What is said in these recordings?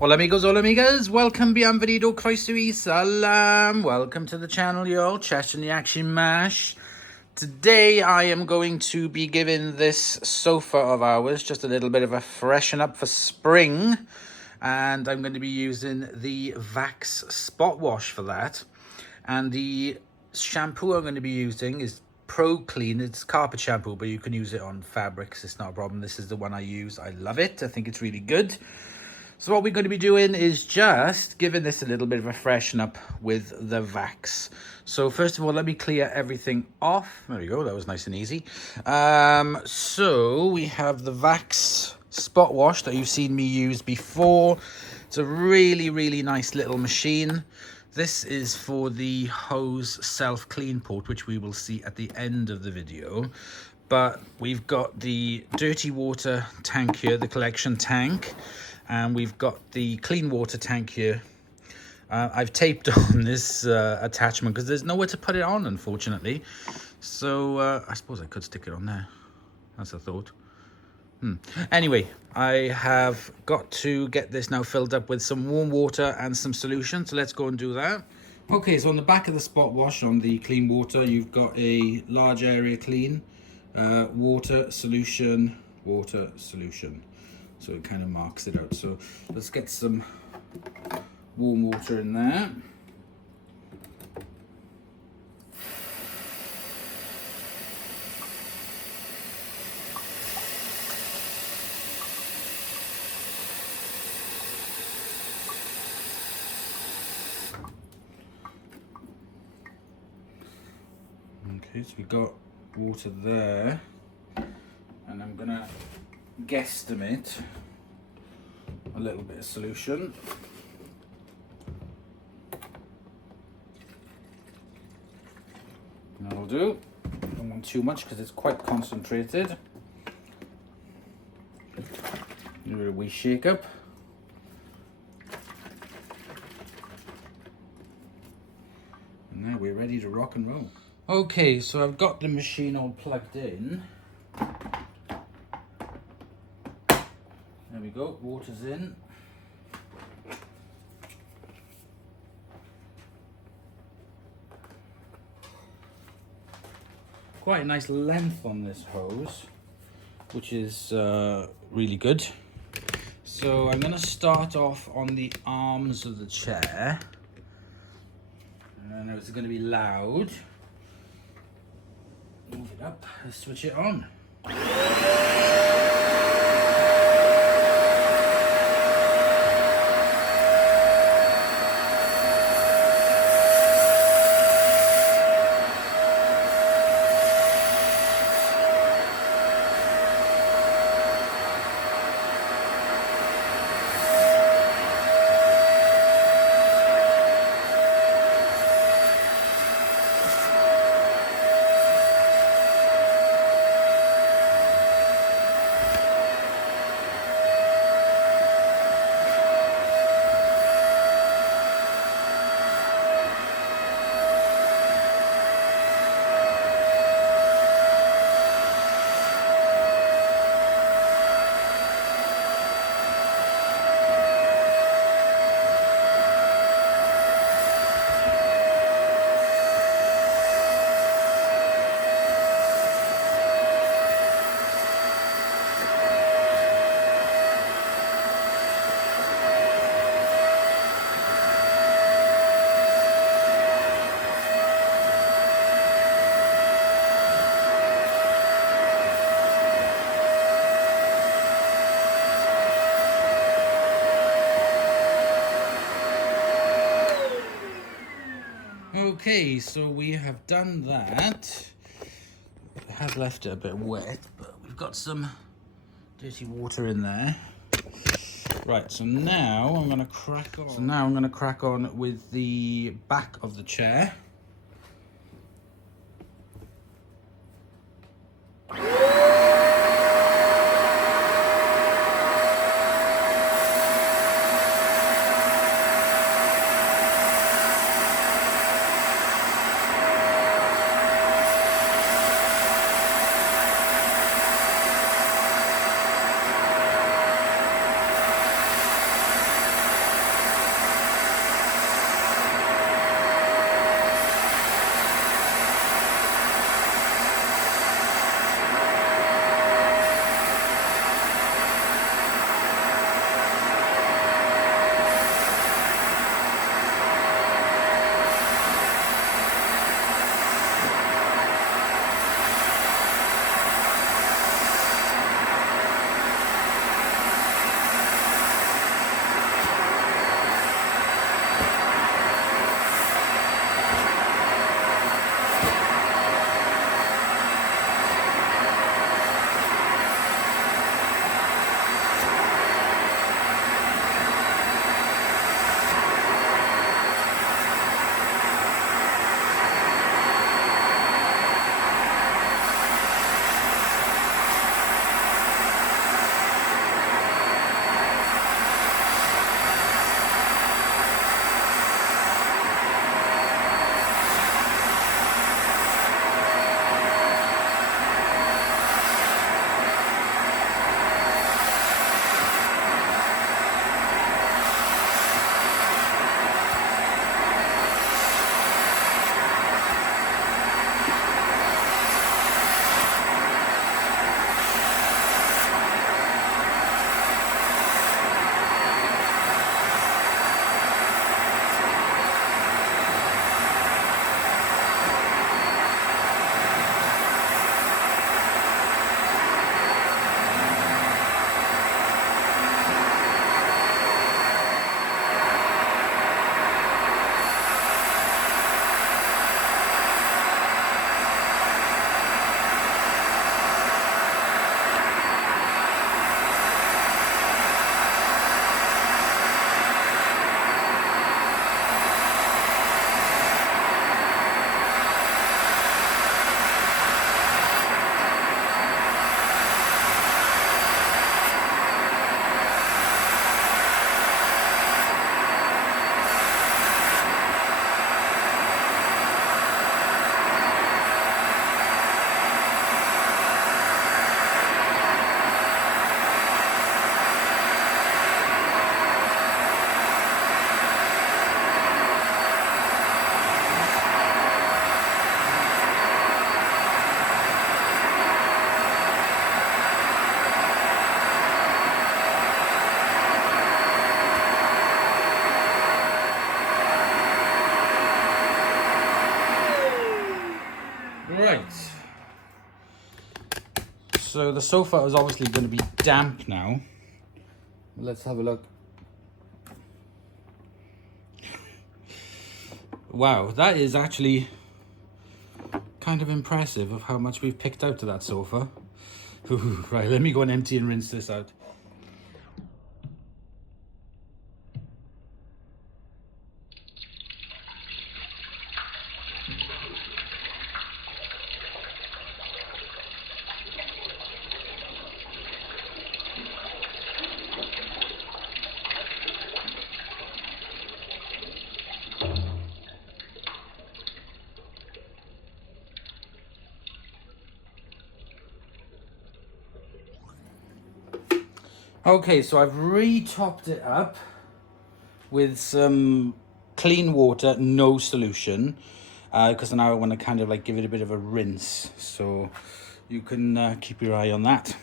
Hola amigos, hola amigas, welcome, bienvenido, croeso I, salam, welcome to the channel y'all, Cheshire the Action Mash. Today I am going to be giving this sofa of ours just a little bit of a freshen up for spring, and I'm going to be using the VAX SpotWash for that. And the shampoo I'm going to be using is Pro Clean. It's carpet shampoo, but you can use it on fabrics, it's not a problem. This is the one I use. I love it. I think it's really good. So what we're going to be doing is just giving this a little bit of a freshen up with the VAX. So first of all, let me clear everything off. There we go, that was nice and easy. So we have the VAX SpotWash that you've seen me use before. It's a really nice little machine. This is for the hose self-clean port, which we will see at the end of the video. But we've got the dirty water tank here, the collection tank. And we've got the clean water tank here. I've taped on this attachment because there's nowhere to put it on, unfortunately. So I suppose I could stick it on there. That's a thought. Anyway, I have got to get this now filled up with some warm water and some solution. So let's go and do that. Okay, so on the back of the SpotWash, on the clean water, you've got a large area clean, water, solution, water, solution. So it kind of marks it out. So let's get some warm water in there. Okay, so we've got water there. And I'm gonna guesstimate a little bit of solution. That'll do. Don't want too much because it's quite concentrated. Give it a wee shake up. And now we're ready to rock and roll. Okay, so I've got the machine all plugged in. There we go, water's in. Quite a nice length on this hose, which is really good. So I'm going to start off on the arms of the chair. And it's going to be loud. Move it up, let's switch it on. Okay, so we have done that. It has left it a bit wet, but we've got some dirty water in there. Right, so now I'm going to crack on. So now I'm going to crack on with the back of the chair. Right. So the sofa is obviously going to be damp now. Let's have a look. Wow, that is actually kind of impressive of how much we've picked out of that sofa. Ooh, right, let me go and empty and rinse this out. Okay, so I've re-topped it up with some clean water, no solution, because now I want to kind of like give it a bit of a rinse. So you can keep your eye on that.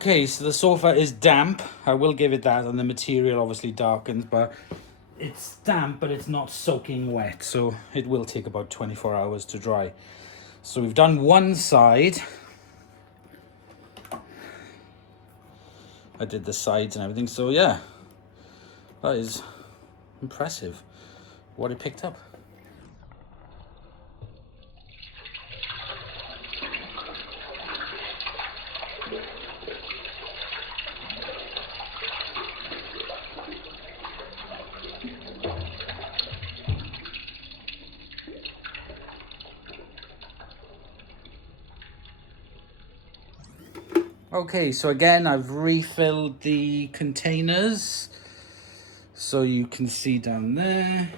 Okay, so the sofa is damp. I will give it that, and the material obviously darkens, but it's damp, but it's not soaking wet, so it will take about 24 hours to dry. So we've done one side. I did the sides and everything, so yeah, that is impressive what it picked up. Okay, so again, I've refilled the containers, so you can see down there.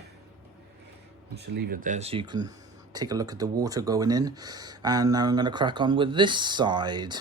I should leave it there so you can take a look at the water going in. And now I'm going to crack on with this side.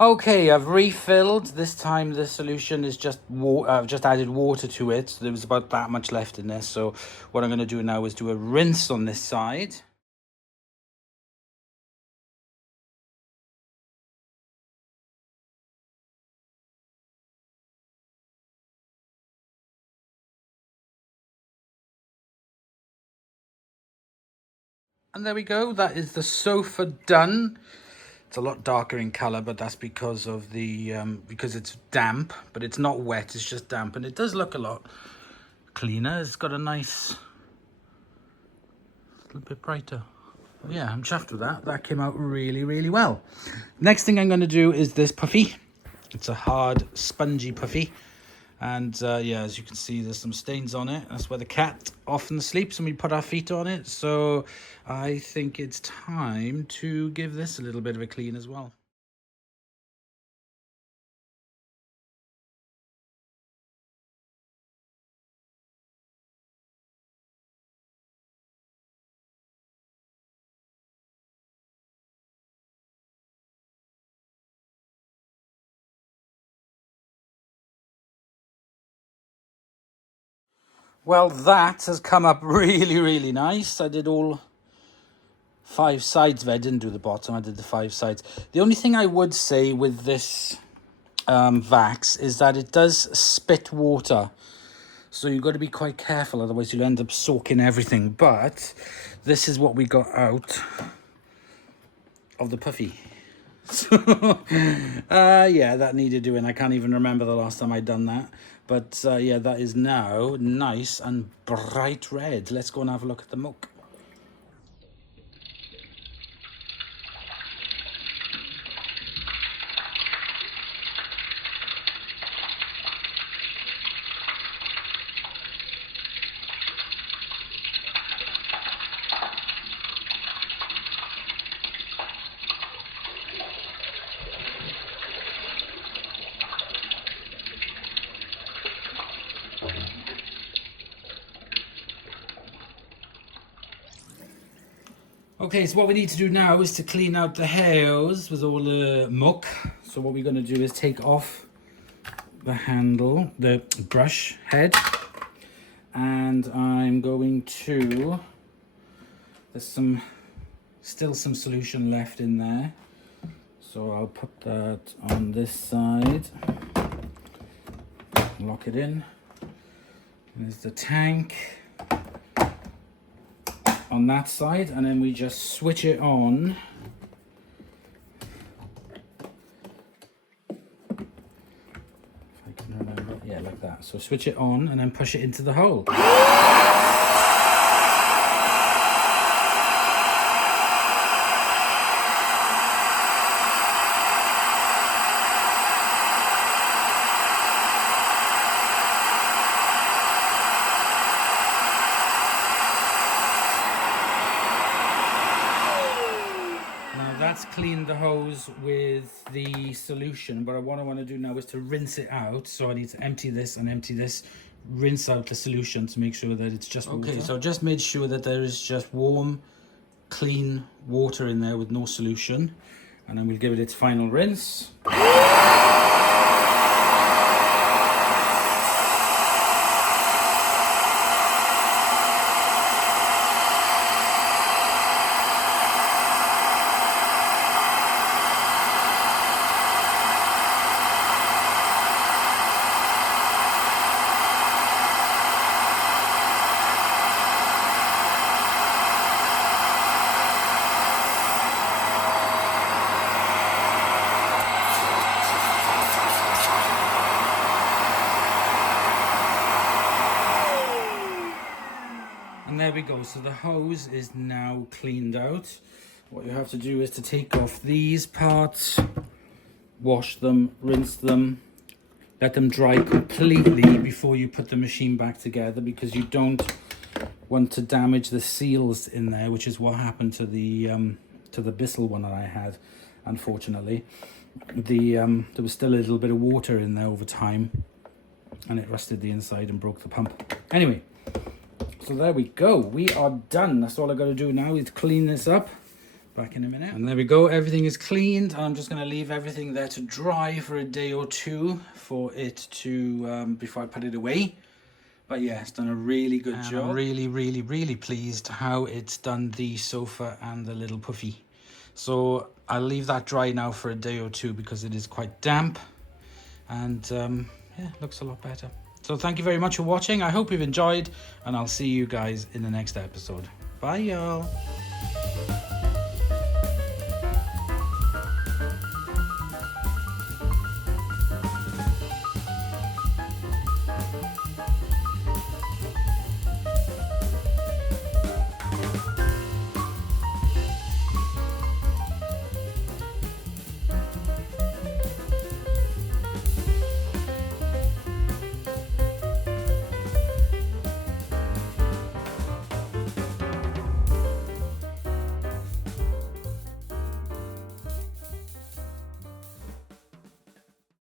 Okay, I've refilled. This time the solution is just I've just added water to it. So there was about that much left in this. So what I'm going to do now is do a rinse on this side. And there we go. That is the sofa done. It's a lot darker in color, but that's because of the because it's damp, but it's not wet. It's just damp, and it does look a lot cleaner. It's got a nice little bit brighter. Yeah, I'm chuffed with that. That came out really, really well. Next thing I'm going to do is this puffy. It's a hard, spongy puffy. And yeah, as you can see, there's some stains on it. That's where the cat often sleeps and we put our feet on it. So I think it's time to give this a little bit of a clean as well. Well, that has come up really, really nice. I did all 5 sides of it. I didn't do the bottom. I did the 5 sides. The only thing I would say with this VAX is that it does spit water. So you've got to be quite careful, otherwise you'll end up soaking everything. But this is what we got out of the puffy. So, yeah, that needed doing. I can't even remember the last time I'd done that. But yeah, that is now nice and bright red. Let's go and have a look at the muck. Okay, so what we need to do now is to clean out the hairs with all the muck. So what we're going to do is take off the handle, the brush head, and I'm going to, there's still some solution left in there. So I'll put that on this side, lock it in. There's the tank on that side, and then we just switch it on. If I can remember, yeah, like that. So switch it on and then push it into the hole. That's cleaned the hose with the solution, but what I want to do now is to rinse it out. So I need to empty this and empty this, rinse out the solution to make sure that it's just water. Okay, so just made sure that there is just warm, clean water in there with no solution, and then we'll give it its final rinse. And there we go. So the hose is now cleaned out. What you have to do is to take off these parts, wash them, rinse them, let them dry completely before you put the machine back together, because you don't want to damage the seals in there, which is what happened to the Bissell one that I had. Unfortunately, there was still a little bit of water in there over time, and it rusted the inside and broke the pump. Anyway, so there we go. We are done. That's all I got to do now is clean this up, Back in a minute. And there we go, everything is cleaned. I'm just going to leave everything there to dry for a day or two for it to, before I put it away. But yeah, it's done a really good job. I'm really pleased how it's done the sofa and the little puffy. So I'll leave that dry now for a day or two because it is quite damp. And yeah, looks a lot better. So thank you very much for watching. I hope you've enjoyed, and I'll see you guys in the next episode. Bye, y'all.